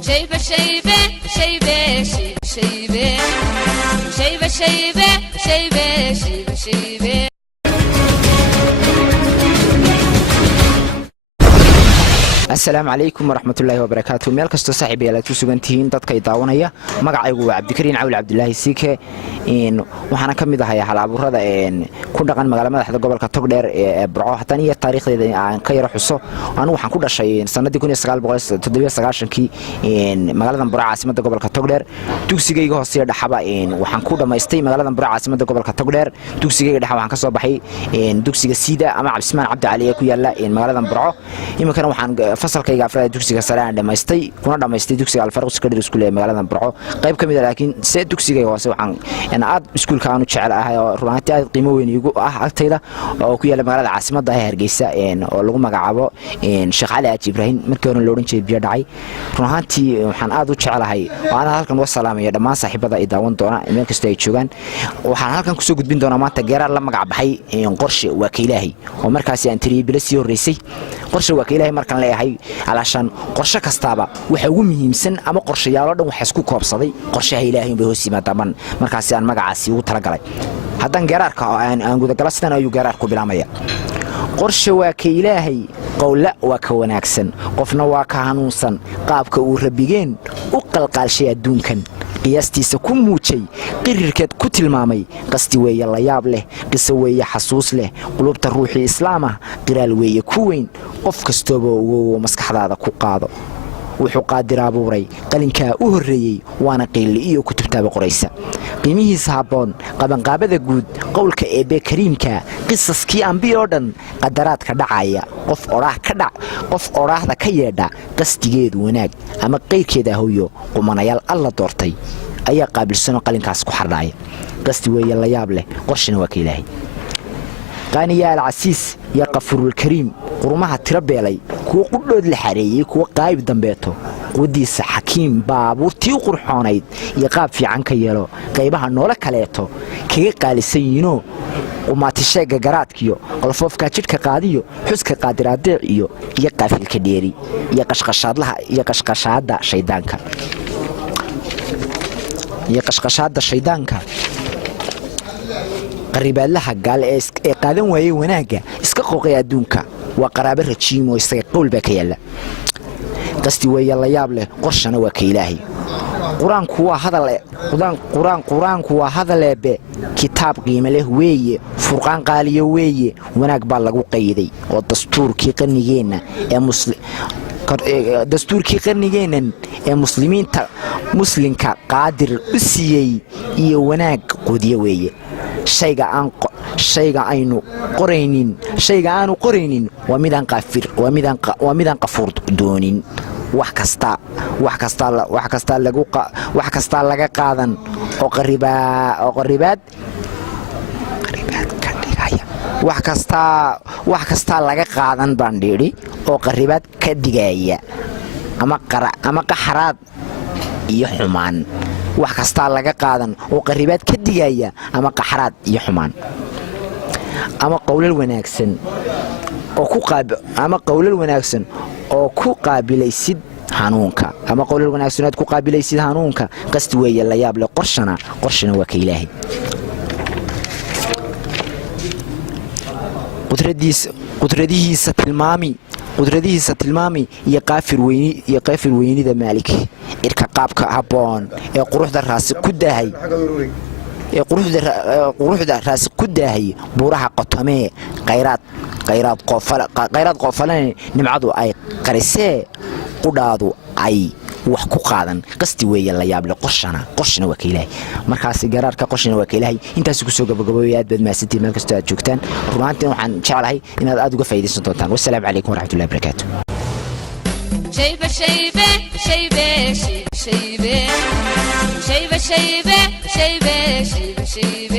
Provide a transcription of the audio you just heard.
شيبة شيبة شيبة شيبة شيبة شيبة شيبة شيبة شيبة. السلام عليكم ورحمة الله وبركاته. مeel kasto saaxiib yaal ku sugan tihiin dadka ay daawanaya magacaygu waa Cabdikariin Cawli Cabdullaahi Siike waxaana kamid ahay hal-abuurada ku dhaqan magaalada madaxda gobolka Togdheer ee Burco hatan iyo taariikhdeeda aan ka yara xuso anigu waxaan ku dhashay sanadii 1997kii magaalada Burco caasimadda gobolka Togdheer dugsigayga hoose dhaxaba waxaan ku dhameystay magaalada Burco caasimadda gobolka Togdheer dugsigayga dhaxaba waxaan ka soo baxay dugsiga Siida ama Cabdismaan Cabdi Cali ee ku yaala magaalada Burco iminkana waxaan fasalkayga afraad dugsiga sare aan dhameystay kuna dhameystay dugsiga Alfarq Secondary School ee magaalada Burco qayb kamid ah laakiin dugsigayga hoose waxaan aad iskuulka aanu jecel ahay oo runtii aad qiimo weyn igu ah agtayda oo ku yaala magaalada caasimadda ee Hargeysa oo lagu magacaabo Sheekh Cali Aaji Ibrahim markii hore loo oran jiray biyo dhacay runtii waxaan aad u jecelahay waan halkan uga salaamayo dhammaan saaxiibada ay daawan doona meel kasta ay joogan waxaan halkan ku soo gudbin doonaa maanta geerar la magac baxay qorshe waa ka Ilaahay oo markaas aan tiriyay bilasii horeysay qorshe waa ka Ilaahay markan leeyahay alashan qorshe kastaaba waxa ugu muhiimsan ama qorshayaal dhan waxa isku koobsaday qorshaha Ilaahay bay hoos yimaadaan markaas aan magacaasi ugu talagalay hadan geerarka aan guda galastan ayuu geerar ku bilaamaya qorshe waa ka Ilaahay qowla waa ka wanaagsan qofna waa ka hanuunsan qaabka uu rabigeen u qalqalshay adduunkan qiyaastiisa ku muujay qirirkeed ku tilmaamay qasti weeye la yaab leh qiso weeye xasuus leh qulubta ruuxii islaama qiraal weeye ku weyn qof kastaba uu maskaxdaada ku qaado wuxuu qaadir abuuray qalinka u horeeyay waana qeylli iyo kutubtaaba qoraysa qiimihiisa haboon qabanqaabada guud qowlka eebe kariimka qisaskii anbiyo dhan qadaraadka dhacaya qof oraahda ka yeedha qastigeedu wanaag ama qeyrkeeda hooyo qumanayaal alla doortay ayaa qaabilsan qalinkaas ku xardhaaya qasti weeye la yaab leh qorshina waa ka Ilaahay qaaniya al-casiis ya qafurul kariim qurumaha tira beelay kuwa qudhood la xareeyay kuwa qaayb dambeeto qudiisa xakiim baabuurtii qurxoonayd iyo qaab fiican ka yeelo qaybaha noola kaleeto kaga qaalisan yiino umaatisheega garaadkiyo qalfoofka jidhka qaadiyo xuska qaadiraadiic iyo qaafilka dheeri iyo qashqashaadda shaydaanka qaribaadlaha gaal ee qaadan waayay wanaaga iska qooqay adduunka waa qaraabo rajiimo isaga qowlba ka yaala qasti weeye la yaab leh qorshana waa ka Ilaahay quraanku waa hadaleebe kitaab qiimo leh weeye furqaan qaaliyo weeye wanaag baa lagu qayday oo dastuurkii qarnigeenan ee muslimka qaadir u siiyay iyo wanaag qodiye weeye shayga aanu qoraynin waa midaan qafuur doonin wax kasta laga qaadan oo qaribaad ka dhigaya wax kasta laga qaadan baan dhiri oo qaribaad ka dhigaya ama qaxaraad iyo xumaan wax kasta laga qaadan oo qaribaad ka dhigaya ama qaxaraad iyo xumaan ama qowlal wanaagsan oo ku qaabilaysid hanuunka qasti weeye la yaab leh qorshana waa ka Ilaahay qudradihiisa tilmaami iyo qaafir weynida maalik irka qaabka haboon ee quruxda raasi ku daahay buuraha qotomee qayraad qoofalan nimcadu ay qarisee qudhaadu ay wax ku qaadan qasti weeye la yaab leh qorshana waa ka Ilaahay markaas garaarka qorshana waa ka Ilaahay intaas ku soo gabagaboobay aad baad maasantiin meel kasta aad joogtaan runtii waxaan jecelahay inaad aad uga faa'iideysan doontaan wassalaamu calaykum waraxmatullaahi wabarakaatuh. شيبة شيبة شيبة شيبة شيبة شيبة شيبة شيبة شيبة